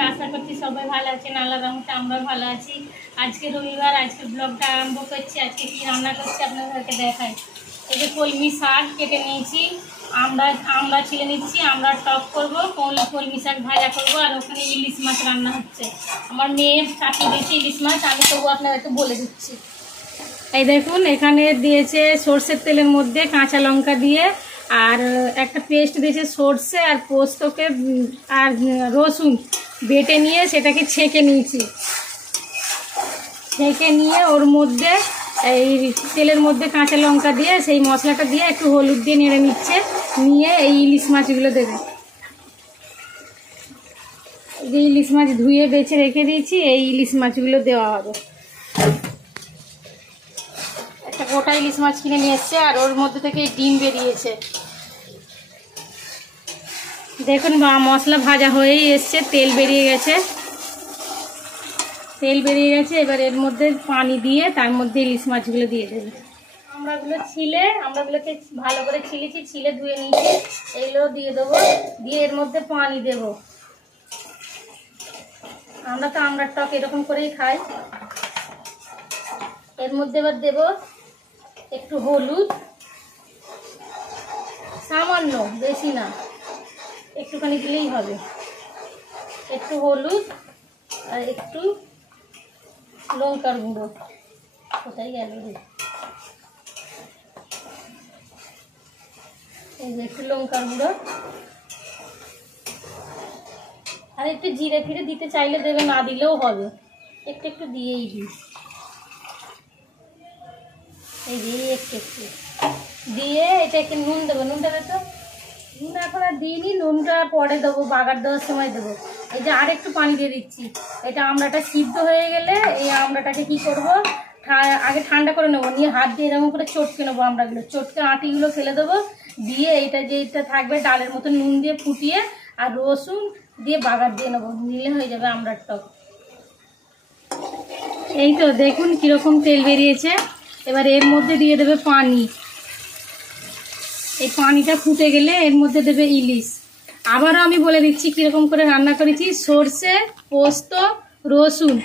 আছেন? আশা করছি সবাই ভালো আছেন। আল্লাহর রহমতে আমরা ভালো আছি। আজকে রবিবার, আজকে ব্লগটা আরম্ভ করছি। আজকে কি রান্না করছি আপনাদেরকে দেখাই। এই যে কলমি শাক কেটে নিয়েছি, আমরা ছিলে নিচ্ছি, আমরা টক করবো, কলমি শাক ভাজা করবো, আর ওখানে ইলিশ মাছ রান্না হচ্ছে। আমার মেয়ে চাপিয়ে দিয়েছে ইলিশ মাছ, আমি তবু আপনাদেরকে বলে দিচ্ছি। এই দেখুন, এখানে দিয়েছে সর্ষের তেলের মধ্যে কাঁচা লঙ্কা দিয়ে, আর একটা পেস্ট দিয়েছে সর্ষে আর পোস্তকে আর রসুন বেটে নিয়ে সেটাকে ছেঁকে নিয়েছি। ছেঁকে নিয়ে ওর মধ্যে এই তেলের মধ্যে কাঁচা লঙ্কা দিয়ে সেই মশলাটা দিয়ে একটু হলুদ দিয়ে নেড়ে নিচ্ছে, নিয়ে এই ইলিশ মাছগুলো দেবে। যে ইলিশ মাছ ধুয়ে বেছে রেখে দিয়েছি, এই ইলিশ মাছগুলো দেওয়া হবে। একটা গোটা ইলিশ মাছ কিনে নিয়ে এসছে, আর ওর মধ্যে থেকে ডিম বেরিয়েছে। দেখুন মশলা ভাজা হয়েই এসছে, তেল বেরিয়ে গেছে। এবার এর মধ্যে পানি দিয়ে তার মধ্যে ইলিশ মাছগুলো দিয়ে দেবে। আমরাগুলোকে ভালো করে ছিলে ধুয়ে নিয়েছি, এগুলো দিয়ে দেবো। দিয়ে এর মধ্যে পানি দেব। আমরা তো আমড়ার টক এরকম করেই খাই। এর মধ্যে এবার দেব একটু হলুদ, সামান্য, বেশি না, একটুখানি দিলেই হবে। একটু হলুদ আর একটু লঙ্কার গুঁড়ো। কোথায় গেল রে? এই যে একটু লঙ্কার গুঁড়ো, আর একটু জিরে ফিরে দিতে চাইলে দেবে, না দিলেও হবে। একটু একটু দিয়েই দিই। এই যে একটু একটু দিয়ে এটা একটু নুন দেবো। নুন দেবে তো? নুন এখন আর দিইনি, নুনটা পরে দেবো, বাগার দেওয়ার সময় দেবো। এই যে আর একটু পানি দিয়ে দিচ্ছি। এটা আমড়াটা সিদ্ধ হয়ে গেলে এই আমড়াটাকে কি করব, আগে ঠান্ডা করে নেবো, নিয়ে হাত দিয়ে এরকম করে চটকে নেবো। আমড়াগুলো চটকে আঁটিগুলো ফেলে দেবো, দিয়ে এটা যেটা থাকবে ডালের মতো নুন দিয়ে ফুটিয়ে আর রসুন দিয়ে বাগার দিয়ে নেবো, নিলে হয়ে যাবে আমড়ার টক। এই তো দেখুন কীরকম তেল বেরিয়েছে। এবার এর মধ্যে দিয়ে দেবে পানি। এই পানিটা ফুটে গেলে এর মধ্যে দেবে ইলিশ। আবারও আমি বলে দিচ্ছি কীরকম করে রান্না করেছি। সর্ষে, পোস্ত, রসুন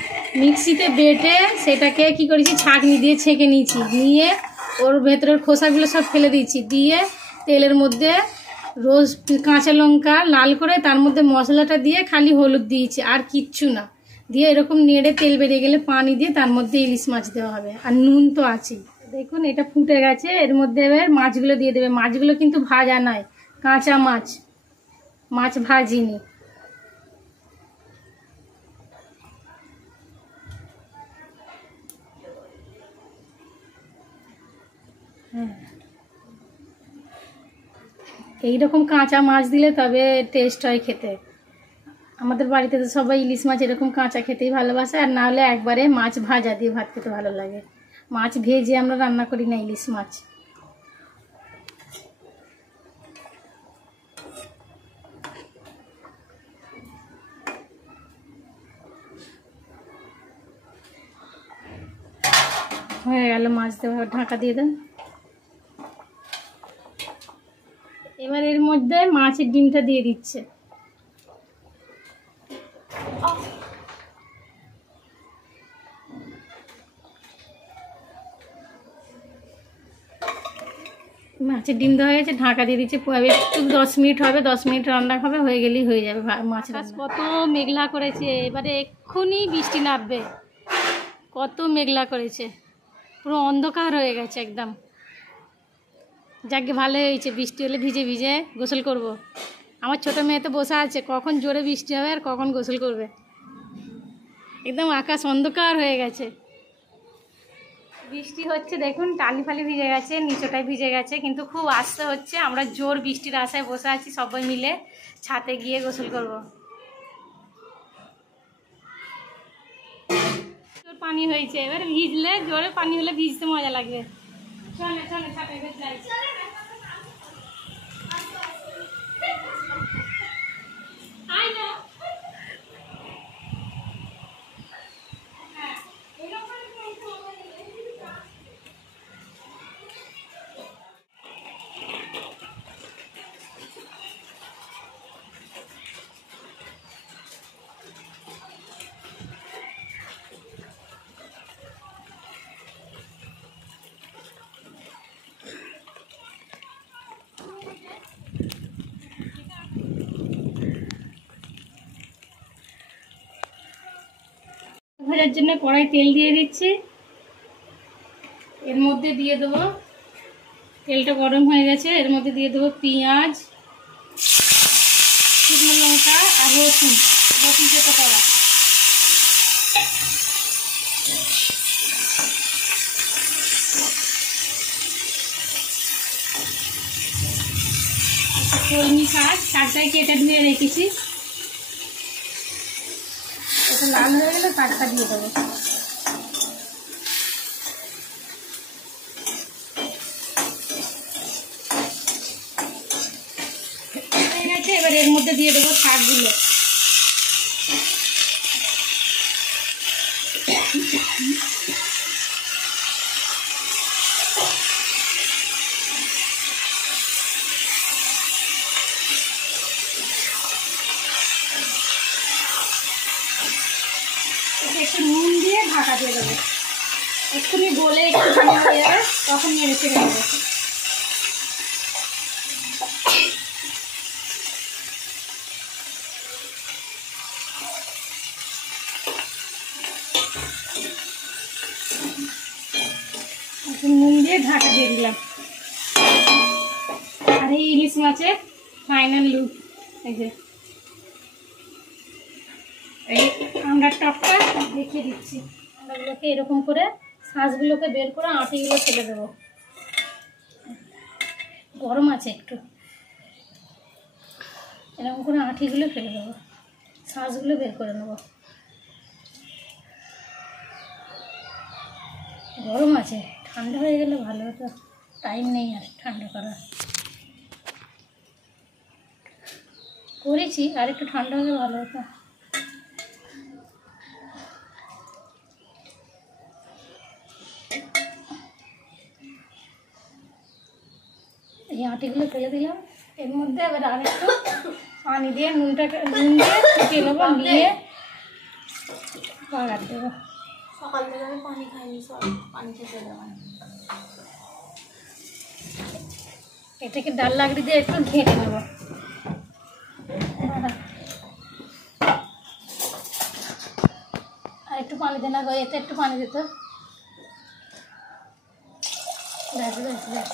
মিক্সিতে বেটে সেটাকে কি করেছি, ছাঁকনি দিয়ে ছেঁকে নিয়েছি, নিয়ে ওর ভেতরের খোসাগুলো সব ফেলে দিয়েছি, দিয়ে তেলের মধ্যে কাঁচা লঙ্কা লাল করে তার মধ্যে মশলাটা দিয়ে খালি হলুদ দিয়েছি, আর কিচ্ছু না। দিয়ে এরকম নেড়ে তেল বেরিয়ে গেলে পানি দিয়ে তার মধ্যে ইলিশ মাছ দেওয়া হবে, আর নুন তো আছেই। দেখুন এটা ফুটে গেছে, এর মধ্যে এবার মাছগুলো দিয়ে দেবে। মাছগুলো কিন্তু ভাজা নয়, কাঁচা মাছ, মাছ ভাজিনি। এইরকম কাঁচা মাছ দিলে তবে টেস্ট হয় খেতে। আমাদের বাড়িতে তো সবাই ইলিশ মাছ এরকম কাঁচা খেতেই ভালোবাসে, আর না হলে একবারে মাছ ভাজা দিয়ে ভাত খেতে ভালো লাগে। মাছ ভেজে আমরা রান্না করি না ইলিশ মাছ। হয়ে গেল মাছ দেওয়া, ঢাকা দিয়ে দেন। এবার এর মধ্যে মাছের ডিমটা দিয়ে দিচ্ছে। মাছের ডিম দেওয়া হয়ে গেছে, ঢাকা দিয়ে দিচ্ছে। একটু 10 মিনিট হবে, 10 মিনিট রান্না হবে, হয়ে গেলেই হয়ে যাবে মাছ। কত মেঘলা করেছে, এবারে এক্ষুনি বৃষ্টি নামবে। কত মেঘলা করেছে, পুরো অন্ধকার হয়ে গেছে একদম। যাকে ভালো হয়েছে, বৃষ্টি হলে ভিজে ভিজে গোসল করব। আমার ছোটো মেয়ে তো বসে আছে, কখন জোরে বৃষ্টি হবে আর কখন গোসল করবে। একদম আকাশ অন্ধকার হয়ে গেছে। বৃষ্টি হচ্ছে দেখুন, টালি ফালি ভিজে গেছে, নিচটায় ভিজে গেছে, কিন্তু খুব আস্তে হচ্ছে। আমরা জোর বৃষ্টির আশায় বসে আছি, সবাই মিলে ছাদে গিয়ে গোসল করব। জোর পানি হয়েছে, এবার ভিজলে, জোরে পানি হলে ভিজতে মজা লাগবে। চলে চলে ছাদে যাই। ভাজার জন্য কড়াই তেল দিয়ে দিচ্ছি। এর মধ্যে দিয়ে দেবো, তেলটা গরম হয়ে গেছে, এর মধ্যে দিয়ে দেবো পেঁয়াজ, শুকনো লঙ্কা আর রসুন থেতো করা। কলমি শাকটাই কেটে ধুয়ে রেখেছি, এটা লাল হয়ে গেলে শাকটা দিয়ে দেবো। এবার এর মধ্যে দিয়ে দেবো শাকগুলো। একটু নুন দিয়ে ঢাকা দিয়ে দেবো, একটুখানি গলে একটু ঠান্ডা হয়ে যাবে, তখন নেড়ে চেড়ে দেবো। নুন দিয়ে ঢাকা দিয়ে দিলাম। আর এই ইলিশ মাছের ফাইনাল লুক, এই যে এই আমরা টকটা দেখিয়ে দিচ্ছি। আমরাগুলোকে এরকম করে শাঁসগুলোকে বের করে আঁটিগুলো ফেলে দেবো। গরম আছে একটু, এরকম করে আঁটিগুলো ফেলে দেবো, শাঁসগুলো বের করে নেবো। গরম আছে, ঠান্ডা হয়ে গেলে ভালো হতো, টাইম নেই আর ঠান্ডা করার। করেছি, আর একটু ঠান্ডা হলে ভালো হতো। এই আটিগুলো ফেলে দিলাম। এর মধ্যে এবার আরেকটু পানি দিয়ে নুন দিয়ে ফুটিয়ে নেবো, নিয়ে বাগার দেবো। সকাল থেকে আমি পানি খাইনি, সব পানি খেতে দেবো। এটাকে ডাল লাকড়ি দিয়ে একটু ঘেঁটে নেবো। আর একটু পানি দেনা গো, এতে একটু পানি দিত। ব্যাস ব্যাস ব্যাস।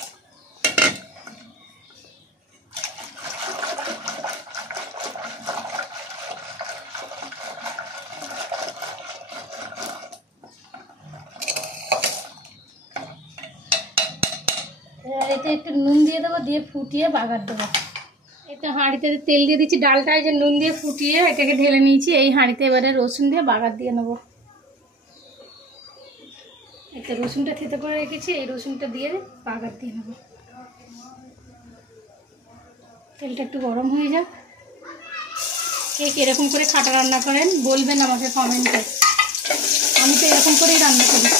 এতে একটু নুন দিয়ে দেবো, দিয়ে ফুটিয়ে বাগার দেবো। এতে হাঁড়িতে তেল দিয়ে দিচ্ছি, ডালটায় যে নুন দিয়ে ফুটিয়ে এটাকে ঢেলে নিয়েছি। এই হাঁড়িতে এবারে রসুন দিয়ে বাগার দিয়ে নেবো। এতে রসুনটা থেতো করে রেখেছি, এই রসুনটা দিয়ে বাগার দিয়ে নেবো। তেলটা একটু গরম হয়ে যাক। কে এরকম করে খাটা রান্না করেন বলবেন আমাকে কমেন্টে। আমি তো এরকম করেই রান্না করি,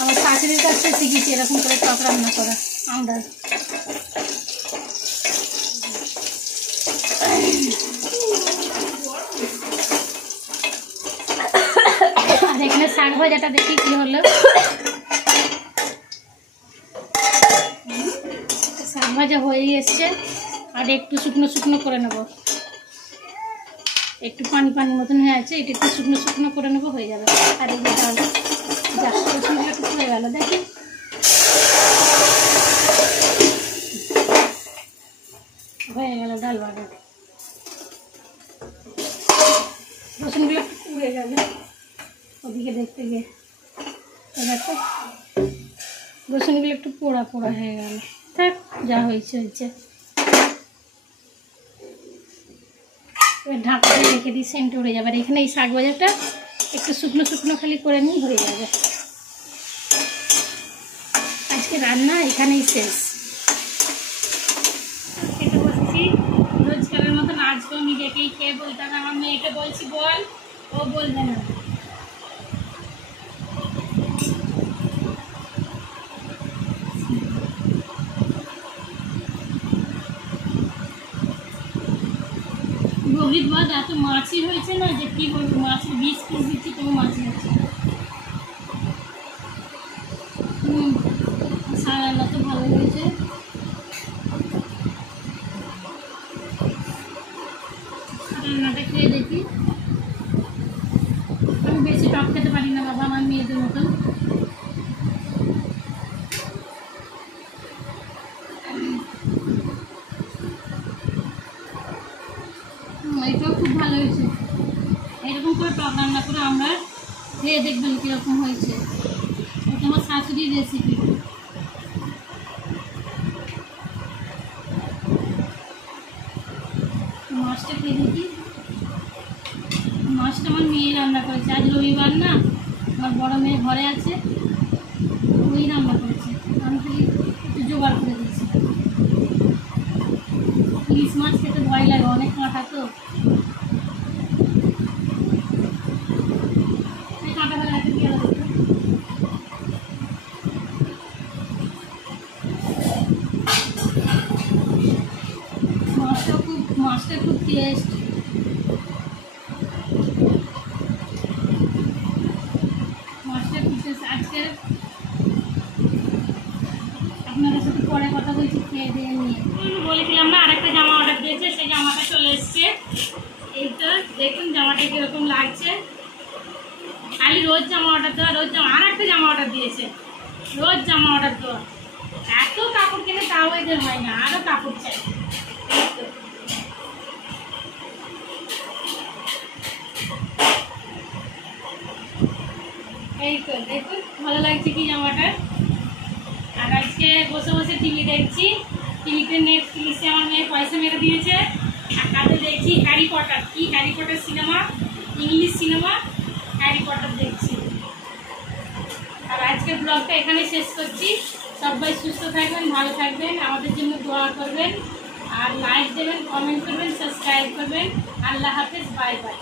আমার শাশুড়ির কাছ থেকে শিখেছি এরকম করে টক রান্না করা। আমরা আর এখানে শাক ভাজাটা দেখি কি হলো। শাক ভাজা হয়ে এসছে, আর একটু শুকনো শুকনো করে নেব। একটু পানি পানি মতন হয়ে আছে, এটা একটু শুকনো শুকনো করে নেবো, হয়ে যাবে। আর এই ডাল রসুনগুলো একটু হয়ে গেল, দেখি হয়ে গেল ডাল ভাজা। রসুনগুলো একটু পুড়ে যাবে ওদিকে দেখতে গিয়ে, দেখো রসুনগুলো একটু পোড়া পোড়া হয়ে গেল। থাক, যা হয়েছে হয়েছে। এবার ঢাকা দিয়ে রেখে দিই, সেন্ট উড়ে যাবে। আর এখানে এই শাক ভাজাটা একটু শুকনো শুকনো খালি করে নিই, হয়ে যাবে। আজকে রান্না এখানেই শেষ। খেতে বসেছি, রোজকারের মতন আজকেও নিজেকেই খেয়ে বলতাম। আমার মেয়েকে বলছি বল, ও বলবে না। রোহিত বাদ এত মাছই হয়েছে না, যে কি বলবো, মাছের 20 পিস দিচ্ছি তবু মাছই হচ্ছে। রান্না তো ভালো হয়েছে। রান্নাটা খেয়ে দেখি। এটাও খুব ভালো হয়েছে। এরকম করে টক রান্না করে আমরা খেয়ে দেখবেন কীরকম হয়েছে। এটা আমার শাশুড়ির রেসিপি। মাছটা খেয়ে দেখি। মাছটা আমার মেয়ে রান্না করেছে। আজ রবিবার না, আমার বড় মেয়ে ঘরে আছে, ওই রান্না করেছে। আমি খালি একটু জোগাড় করে দিয়েছি। ইলিশ মাছ খেতে ভয় লাগে, অনেক কাঁটা তো। কাঁটা ফেলে একটা দিয়ে দেবো। মাছটা খুব টেস্ট। মাছটা খুব টেস্ট। আজকে আপনাদের সাথে পরে কথা বলছি খেয়ে দিয়ে নিয়ে। বলেছিলাম না আরেকটা জামা অর্ডার দিয়েছে, সেই জামাটা চলে এসছে। এইটা দেখুন জামাটা কীরকম লাগছে। খালি রোজ জামা অর্ডার দেওয়া, রোজ জামা। আর একটা জামা অর্ডার দিয়েছে, রোজ জামা অর্ডার দেওয়া। এত কাপড় কিনে তাও এদের হয় না, আরও কাপড় চাই। এই তো দেখুন ভালো লাগছে কি জামাটা। আর আজকে বসে বসে টিভি দেখছি। টিভিতে নেটফ্লিক্সে আমার মেয়ে পয়সা মেরে দিয়েছে। আর তাতে দেখছি হ্যারি পটার। কি Harry Potter cinema, English cinema, Harry Potter দেখছি। আর আজকের ব্লগটা এখানে শেষ করছি। সবাই সুস্থ থাকবেন, ভালো থাকবেন, আমাদের জন্য দোয়া করবেন, আর লাইক দেবেন, কমেন্ট করবেন, সাবস্ক্রাইব করবেন। আল্লাহ হাফেজ, বাই বাই।